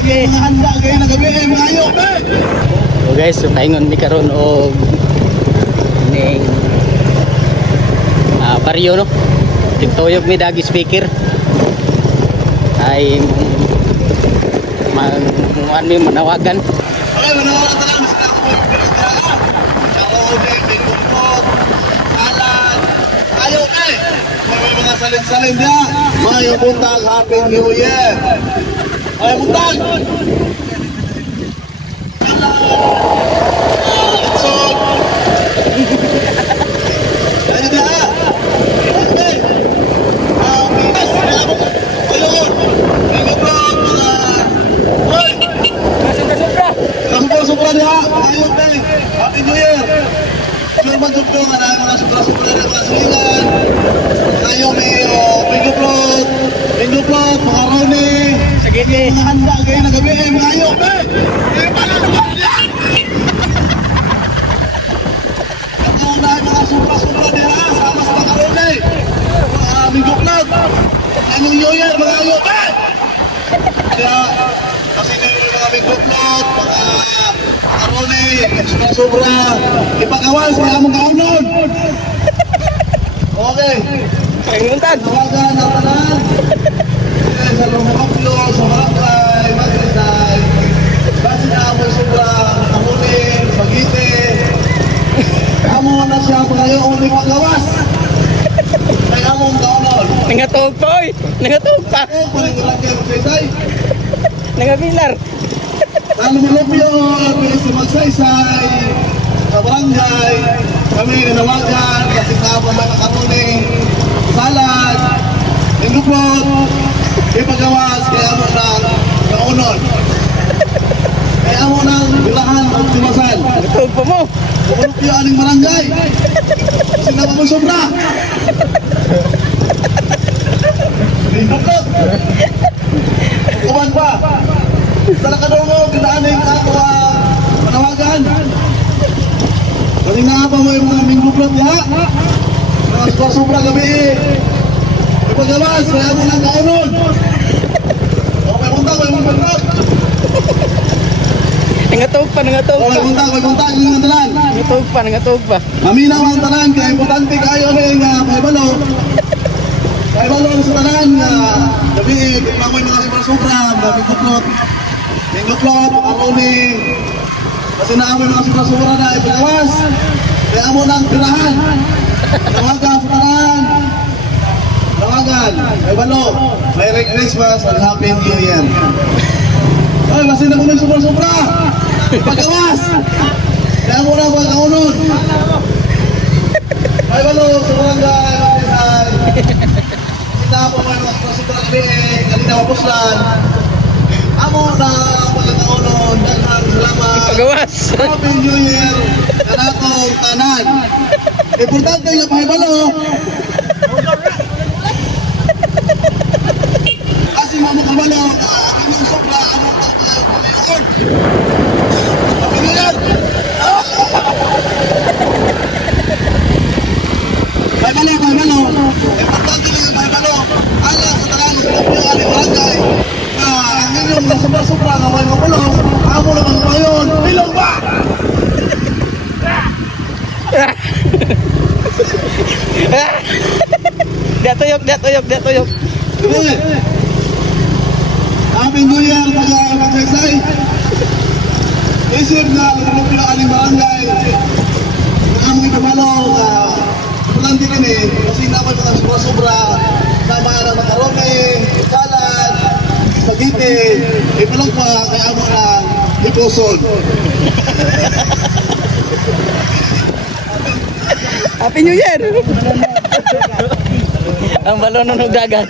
Sige. Mga handa kayo na gabi ay maayo, be. So guys, so paingon mi karon og ning baryo no. Tigtuyog mi dagi speaker. Ay mi manawagan. Okay, manawagan ta lang sa ako. Ayaw na eh. May mga salin-salin niya. Mayo buntag, Happy New Year. Mayo buntag. So, ayun na ha. Okay. Pinas. Ayun. Ayun bro. Hoy. Sobra-sobra niya. Ayun na eh. Happy New Year. Sure man dito nga na mga sobra-sobra na mga silingan. Ayaw may bingo plot, mga Roni. Sige. Mga handa kayo na gabi ay mga ayaw, be. Ang mga sobra-sobra nila sama sa mga Roni. Bingo plot. Anong New Year, mga ayaw, be. Kaya, kasi yung mga bingo plot, mga Roni, sobra-sobra. Ipagawas, kaya mong kaunon. Okay. Painguntag. Tawagan ang tanan. Sa Lumaplo, sa Maracay, Magrisay. Kasi na ako sobra, Kamunin, Pagite. Amo na siya ngayon uling magawas. Kaya among kaunon. Nangatog pa oy. Nangatog pa. Ako, paling lang kayo magsaysay. Nangabilar. Sa Lumaplo, sa Magsaysay, sa barangay, kami nanawagan kasi kapag mga Kamunin, salad, lingguplot, ipagawas, kaya mo ng kaunon. Kaya mo ng bilahan ang timasan. Nangatog pa mo. Kupulupyo aning barangay. Kasi naman mo sobra. Lingguplot. Kuman pa. Talaga daw mo, pinaaning ako manawagan. Kasi nga pa mo yung mga lingguplot niya. Mga sobra gabi ipagawas, kaya mo ng kaunon. O may buntag, may buntag. Nangatog pa. O may buntag, yung tanan. Nangatog pa. Maminaw ang tanan, kaya importante kayo rin paibalo. Paibalo sa tanan, gabi, may mga sobra-sobra, mga lingguplot, aroni. Kasi na may mga sobra-sobra na ipagawas. Kaya mo ng tirahan. Tawagan sa tanan. Tawagan. Ay balo. Merry Christmas and Happy New Year. Ay, kasi na mo may sobra-sobra. Pagawas. Kaya mo na mga kaunon. Ay balo. Sa barangay. Kita po may mga sobra kami. Kanina mapuslan. Amo na mga kaunon. Daghang salamat. Pagawas. Happy New Year. Kanakong tanan. Importante yung pahibalo. Kasi mamukabalo, ang inyong sobra, anong Panginoon. Panginoon! Pahibalo. Importante lang yung pahibalo. Alam sa talang sa lapyo, aling barangay. Ang inyong sobra-sobra na may makulo. Amo naman ngayon, bilong ba? Dia tuyok. Happy New Year mga magsaysay. Isip na lumupyo aning barangay. Ang among kabalo na importante rin kasi naman mga sobra-sobra sama na makaroni, salad, spaghetti, ipulong pa kaya amo na ipuson. Happy New Year. Ang balon ng dagat.